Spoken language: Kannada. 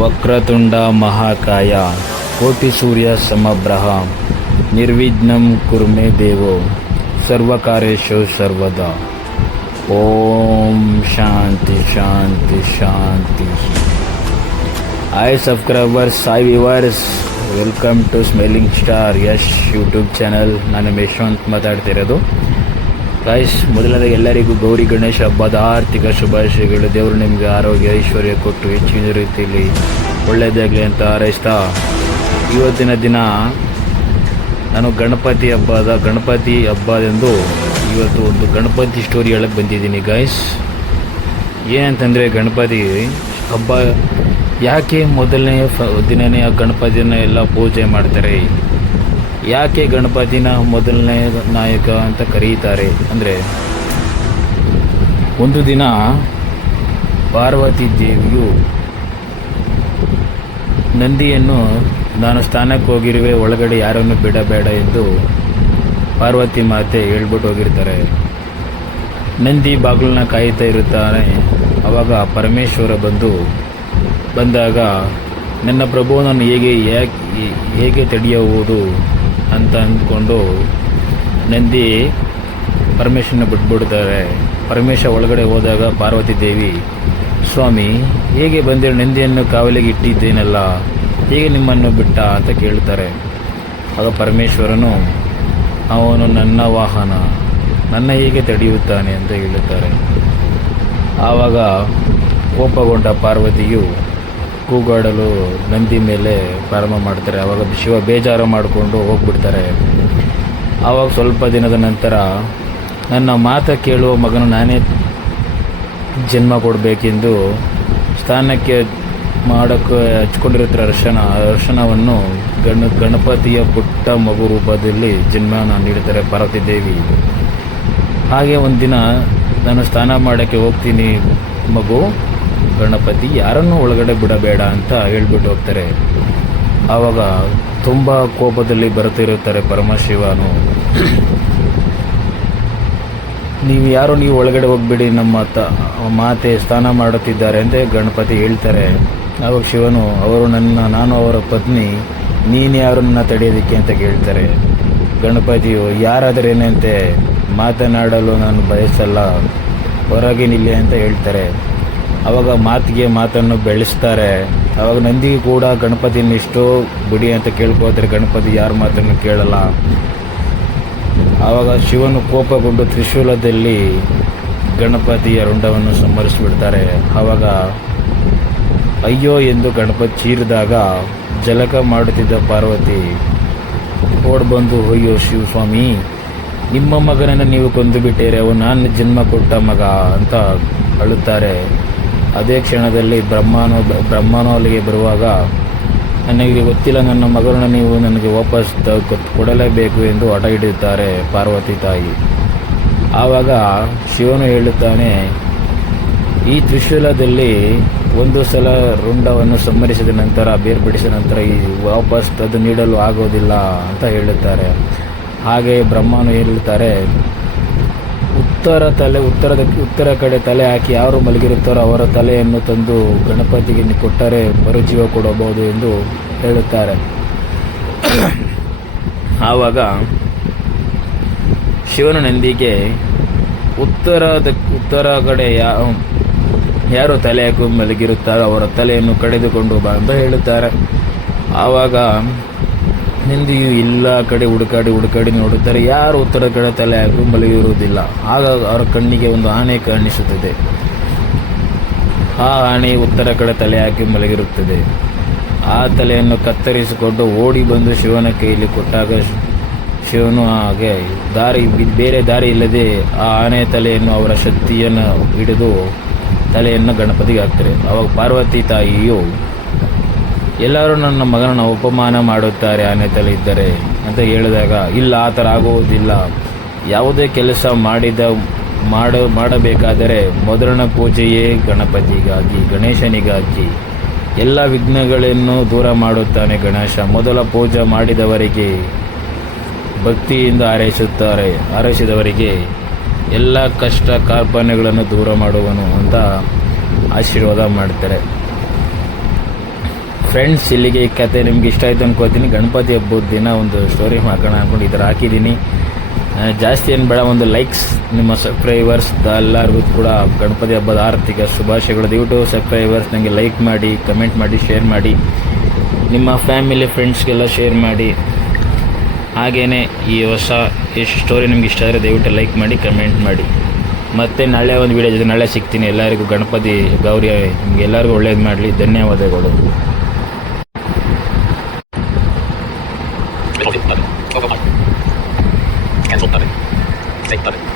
ವಕ್ರತುಂಡ ಮಹಾಕಾಯ ಕೋಟಿ ಸೂರ್ಯ ಸಮಬ್ರಹ ನಿರ್ವಿಘ್ನಂ ಕುರ್ಮೆ ದೇವೋ ಸರ್ವಕಾರ್ಯೇಷು ಸರ್ವದಾ. ಓಂ ಶಾಂತಿ ಶಾಂತಿ ಶಾಂತಿ. Hi subscribers, hi viewers, welcome to smiling star Yash YouTube channel. ನಾನು ಯಶವಂತ್ ಮಾತಾಡ್ತಿರೋದು. ಗೈಸ್, ಮೊದಲನೇದಾಗಿ ಎಲ್ಲರಿಗೂ ಗೌರಿ ಗಣೇಶ ಹಬ್ಬದ ಆರ್ಥಿಕ ಶುಭಾಶಯಗಳು. ದೇವರು ನಿಮಗೆ ಆರೋಗ್ಯ ಐಶ್ವರ್ಯ ಕೊಟ್ಟು ಹೆಚ್ಚಿನ ರೀತಿಯಲ್ಲಿ ಒಳ್ಳೆಯದಾಗಲಿ ಅಂತ ಹಾರೈಸ್ತಾ, ಇವತ್ತಿನ ದಿನ ನಾನು ಗಣಪತಿ ಹಬ್ಬದೆಂದು ಇವತ್ತು ಒಂದು ಗಣಪತಿ ಸ್ಟೋರಿ ಹೇಳಕ್ಕೆ ಬಂದಿದ್ದೀನಿ. ಗೈಸ್, ಏನಂತಂದರೆ, ಗಣಪತಿ ಹಬ್ಬ ಯಾಕೆ ಮೊದಲನೇ ದಿನನೇ ಆ ಗಣಪತಿನ ಎಲ್ಲ ಪೂಜೆ ಮಾಡ್ತಾರೆ, ಯಾಕೆ ಗಣಪತಿನ ಮೊದಲನೇ ನಾಯಕ ಅಂತ ಕರೀತಾರೆ ಅಂದರೆ, ಒಂದು ದಿನ ಪಾರ್ವತಿ ದೇವಿಯು ನಂದಿಯನ್ನು ನಾನು ಸ್ಥಾನಕ್ಕೆ ಹೋಗಿರುವೆ, ಒಳಗಡೆ ಯಾರನ್ನು ಬಿಡಬೇಡ ಎಂದು ಪಾರ್ವತಿ ಮಾತೆ ಹೇಳ್ಬಿಟ್ಟು ಹೋಗಿರ್ತಾರೆ. ನಂದಿ ಬಾಗಿಲನ್ನ ಕಾಯ್ತಾ ಇರುತ್ತಾನೆ. ಆವಾಗ ಪರಮೇಶ್ವರ ಬಂದಾಗ ನನ್ನ ಪ್ರಭುವನ್ನು ಹೇಗೆ ತಡೆಯುವುದು ಅಂತ ಅಂದ್ಕೊಂಡು ನಂದಿ ಪರಮೇಶ್ವರನ ಬಿಟ್ಬಿಡ್ತಾರೆ. ಪರಮೇಶ್ವರ ಒಳಗಡೆ ಹೋದಾಗ ಪಾರ್ವತಿ ದೇವಿ, ಸ್ವಾಮಿ ಹೇಗೆ ಬಂದಿರೋ, ನಂದಿಯನ್ನು ಕಾವಲಿಗೆ ಇಟ್ಟಿದ್ದೇನಲ್ಲ, ಹೇಗೆ ನಿಮ್ಮನ್ನು ಬಿಟ್ಟ ಅಂತ ಕೇಳ್ತಾರೆ. ಆಗ ಪರಮೇಶ್ವರನು, ಅವನು ನನ್ನ ವಾಹನ, ನನ್ನ ಹೇಗೆ ತಡೆಯುತ್ತಾನೆ ಅಂತ ಹೇಳುತ್ತಾರೆ. ಆವಾಗ ಕೋಪಗೊಂಡ ಪಾರ್ವತಿಯು ಕೂಗಾಡಲು ನಂದಿ ಮೇಲೆ ಪ್ರಾರಂಭ ಮಾಡ್ತಾರೆ. ಆವಾಗ ಶಿವ ಬೇಜಾರು ಮಾಡಿಕೊಂಡು ಹೋಗ್ಬಿಡ್ತಾರೆ. ಆವಾಗ ಸ್ವಲ್ಪ ದಿನದ ನಂತರ, ನನ್ನ ಮಾತು ಕೇಳುವ ಮಗನು ನಾನೇ ಜನ್ಮ ಕೊಡಬೇಕೆಂದು ಸ್ಥಾನಕ್ಕೆ ಮಾಡೋಕ್ಕೆ ಹಚ್ಕೊಂಡಿರುತ್ತಾರೆ ಅರ್ಶನವನ್ನು ಗಣಪತಿಯ ಪುಟ್ಟ ಮಗು ರೂಪದಲ್ಲಿ ಜನ್ಮನ ನೀಡುತ್ತಾರೆ ಪಾರ್ವತಿ ದೇವಿ. ಹಾಗೆ ಒಂದಿನ, ನಾನು ಸ್ನಾನ ಮಾಡೋಕ್ಕೆ ಹೋಗ್ತೀನಿ ಮಗು, ಗಣಪತಿ ಯಾರನ್ನೂ ಒಳಗಡೆ ಬಿಡಬೇಡ ಅಂತ ಹೇಳ್ಬಿಟ್ಟು ಹೋಗ್ತಾರೆ. ಆವಾಗ ತುಂಬ ಕೋಪದಲ್ಲಿ ಬರ್ತಿರುತ್ತಾರೆ ಪರಮಶಿವನು. ನೀವು ಒಳಗಡೆ ಹೋಗ್ಬಿಡಿ, ನಮ್ಮ ಮಾತೆ ಸ್ನಾನ ಮಾಡುತ್ತಿದ್ದಾರೆ ಅಂತ ಗಣಪತಿ ಹೇಳ್ತಾರೆ. ಆವಾಗ ಶಿವನು, ನಾನು ಅವರ ಪತ್ನಿ, ನೀನು ಯಾರು ನನ್ನ ತಡೆಯೋದಕ್ಕೆ ಅಂತ ಕೇಳ್ತಾರೆ. ಗಣಪತಿಯು, ಯಾರಾದರೇನಂತೆ, ಮಾತನಾಡಲು ನಾನು ಬಯಸಲ್ಲ, ಹೊರಗೆ ನಿಲ್ಲಿ ಅಂತ ಹೇಳ್ತಾರೆ. ಆವಾಗ ಮಾತನ್ನು ಬೆಳೆಸ್ತಾರೆ. ಆವಾಗ ನಂದಿಗೆ ಕೂಡ ಗಣಪತಿಯನ್ನು ಇಷ್ಟೋ ಬಿಡಿ ಅಂತ ಕೇಳ್ಕೋತಾರೆ. ಗಣಪತಿ ಯಾರ ಮಾತನ್ನು ಕೇಳಲ್ಲ. ಆವಾಗ ಶಿವನು ಕೋಪಗೊಂಡು ತ್ರಿಶೂಲದಲ್ಲಿ ಗಣಪತಿಯ ರುಂಡವನ್ನು ಸಂಹರಿಸಿಬಿಡ್ತಾರೆ. ಆವಾಗ ಅಯ್ಯೋ ಎಂದು ಗಣಪತಿ ಚೀರಿದಾಗ ಜಲಕ ಮಾಡುತ್ತಿದ್ದ ಪಾರ್ವತಿ ಓಡ್ಬಂದು, ಅಯ್ಯೋ ಶಿವಸ್ವಾಮಿ, ನಿಮ್ಮ ಮಗನನ್ನು ನೀವು ಕೊಂದು ಬಿಟ್ಟೇರೆ, ಅವನು ನಾನು ಜನ್ಮ ಕೊಟ್ಟ ಮಗ ಅಂತ ಅಳುತ್ತಾರೆ. ಅದೇ ಕ್ಷಣದಲ್ಲಿ ಬ್ರಹ್ಮನು ಅಲ್ಲಿಗೆ ಬರುವಾಗ, ನನಗೆ ಗೊತ್ತಿಲ್ಲ, ನನ್ನ ಮಗನನ್ನು ನೀವು ನನಗೆ ವಾಪಸ್ ಕೊಡಲೇಬೇಕು ಎಂದು ಹಠ ಹಿಡಿಯುತ್ತಾರೆ ಪಾರ್ವತಿ ತಾಯಿ. ಆವಾಗ ಶಿವನು ಹೇಳುತ್ತಾನೆ, ಈ ತ್ರಿಶೂಲದಲ್ಲಿ ಒಂದು ಸಲ ರುಂಡವನ್ನು ಸಂಹರಿಸಿದ ನಂತರ, ಬೇರ್ಪಡಿಸಿದ ನಂತರ ವಾಪಸ್ ಅದು ನೀಡಲು ಆಗೋದಿಲ್ಲ ಅಂತ ಹೇಳುತ್ತಾರೆ. ಹಾಗೆ ಬ್ರಹ್ಮನು ಹೇಳುತ್ತಾರೆ, ಉತ್ತರ ಕಡೆ ತಲೆ ಹಾಕಿ ಯಾರು ಮಲಗಿರುತ್ತಾರೋ ಅವರ ತಲೆಯನ್ನು ತಂದು ಗಣಪತಿಗೆ ಕೊಟ್ಟರೆ ಮರುಜೀವ ಕೊಡಬಹುದು ಎಂದು ಹೇಳುತ್ತಾರೆ. ಆವಾಗ ಶಿವನ ನಂದಿಗೆ ಉತ್ತರ ಕಡೆ ಯಾರು ತಲೆ ಹಾಕಿ ಮಲಗಿರುತ್ತಾರೋ ಅವರ ತಲೆಯನ್ನು ಕಡಿದುಕೊಂಡು ಬಾ ಅಂತ ಹೇಳುತ್ತಾರೆ. ಆವಾಗ ನಂದಿಯು ಎಲ್ಲ ಕಡೆ ಹುಡುಕಾಡಿ ನೋಡುತ್ತಾರೆ, ಯಾರು ಉತ್ತರ ಕಡೆ ತಲೆ ಹಾಕಿ ಮಲಗಿರುವುದಿಲ್ಲ. ಆಗ ಅವರ ಕಣ್ಣಿಗೆ ಒಂದು ಆನೆ ಕಾಣಿಸುತ್ತದೆ. ಆ ಆನೆ ಉತ್ತರ ಕಡೆ ತಲೆ ಹಾಕಿ ಮಲಗಿರುತ್ತದೆ. ಆ ತಲೆಯನ್ನು ಕತ್ತರಿಸಿಕೊಂಡು ಓಡಿ ಬಂದು ಶಿವನ ಕೈಯಲ್ಲಿ ಕೊಟ್ಟಾಗ, ಶಿವನು ಹಾಗೆ ಬೇರೆ ದಾರಿ ಇಲ್ಲದೆ ಆ ಆನೆ ತಲೆಯನ್ನು, ಅವರ ಶಕ್ತಿಯನ್ನು ಹಿಡಿದು ತಲೆಯನ್ನು ಗಣಪತಿಗೆ ಹಾಕ್ತಾರೆ. ಆವಾಗ ಪಾರ್ವತಿ ತಾಯಿಯು, ಎಲ್ಲರೂ ನನ್ನ ಮಗನನ್ನು ಅಪಮಾನ ಮಾಡುತ್ತಾರೆ ಆನೆ ತಲೆ ಇದ್ದರೆ ಅಂತ ಹೇಳಿದಾಗ, ಇಲ್ಲ, ಆ ಥರ ಆಗುವುದಿಲ್ಲ. ಯಾವುದೇ ಕೆಲಸ ಮಾಡಬೇಕಾದರೆ ಮೊದಲನ ಪೂಜೆಯೇ ಗಣೇಶನಿಗಾಗಿ ಎಲ್ಲ ವಿಘ್ನಗಳನ್ನು ದೂರ ಮಾಡುತ್ತಾನೆ ಗಣೇಶ. ಮೊದಲ ಪೂಜೆ ಮಾಡಿದವರಿಗೆ ಭಕ್ತಿಯಿಂದ ಹಾರೈಸಿದವರಿಗೆ ಎಲ್ಲ ಕಷ್ಟ ಕಾರ್ಪಣ್ಯಗಳನ್ನು ದೂರ ಮಾಡುವನು ಅಂತ ಆಶೀರ್ವಾದ ಮಾಡ್ತಾರೆ. ಫ್ರೆಂಡ್ಸ್, ಇಲ್ಲಿಗೆ ಈ ಕತೆ ನಿಮ್ಗೆ ಇಷ್ಟ ಆಯಿತು ಅನ್ಕೋತೀನಿ. ಗಣಪತಿ ಹಬ್ಬದ ದಿನ ಒಂದು ಸ್ಟೋರಿ ಹಾಕೋಣ ಅಂದ್ಕೊಂಡು ಈ ಥರ ಹಾಕಿದ್ದೀನಿ. ಜಾಸ್ತಿ ಏನು ಬೇಡ, ಒಂದು ಲೈಕ್ಸ್. ನಿಮ್ಮ ಸಬ್ಸ್ಕ್ರೈಬರ್ಸ್ ಎಲ್ಲರಿಗೂ ಕೂಡ ಗಣಪತಿ ಹಬ್ಬದ ಆರ್ಥಿಕ ಶುಭಾಶಯಗಳು. ದಯವಿಟ್ಟು ಸಬ್ಸ್ಕ್ರೈಬರ್ಸ್ ನನಗೆ ಲೈಕ್ ಮಾಡಿ, ಕಮೆಂಟ್ ಮಾಡಿ, ಶೇರ್ ಮಾಡಿ, ನಿಮ್ಮ ಫ್ಯಾಮಿಲಿ ಫ್ರೆಂಡ್ಸ್ಗೆಲ್ಲ ಶೇರ್ ಮಾಡಿ. ಹಾಗೆಯೇ ಈ ಹೊಸ ಸ್ಟೋರಿ ನಿಮ್ಗೆ ಇಷ್ಟ ಆದರೆ ದಯವಿಟ್ಟು ಲೈಕ್ ಮಾಡಿ, ಕಮೆಂಟ್ ಮಾಡಿ. ಮತ್ತು ನಾಳೆ ಒಂದು ವಿಡಿಯೋ ಜೊತೆ ನಾಳೆ ಸಿಗ್ತೀನಿ. ಎಲ್ಲರಿಗೂ ಗಣಪತಿ ಗೌರಿ ನಿಮ್ಗೆ ಎಲ್ಲರಿಗೂ ಒಳ್ಳೇದು ಮಾಡಲಿ. ಧನ್ಯವಾದಗಳು. Cancel button. Save button.